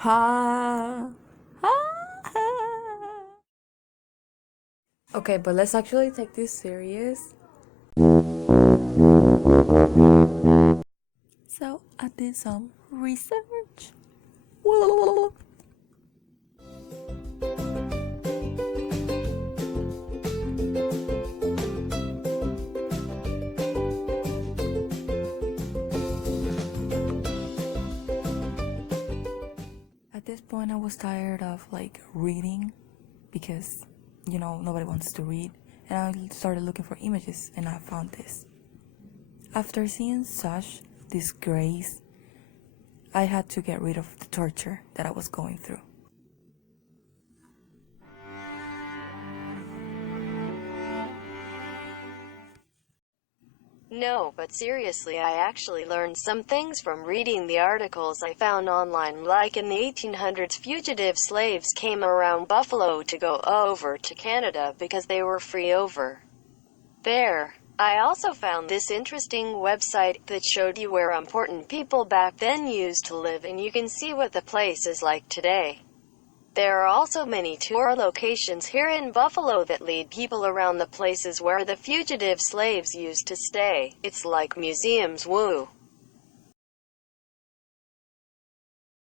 Ha ha ha. Okay, but let's actually take this serious. So I did some research. At this point, I was tired of reading because nobody wants to read, and I started looking for images, and I found this. After seeing such disgrace, I had to get rid of the torture that I was going through. No, but seriously, I actually learned some things from reading the articles I found online. Like in the 1800s, fugitive slaves came around Buffalo to go over to Canada because they were free over there. I also found this interesting website that showed you where important people back then used to live, and you can see what the place is like today. There are also many tour locations here in Buffalo that lead people around the places where the fugitive slaves used to stay. It's like museums. Woo!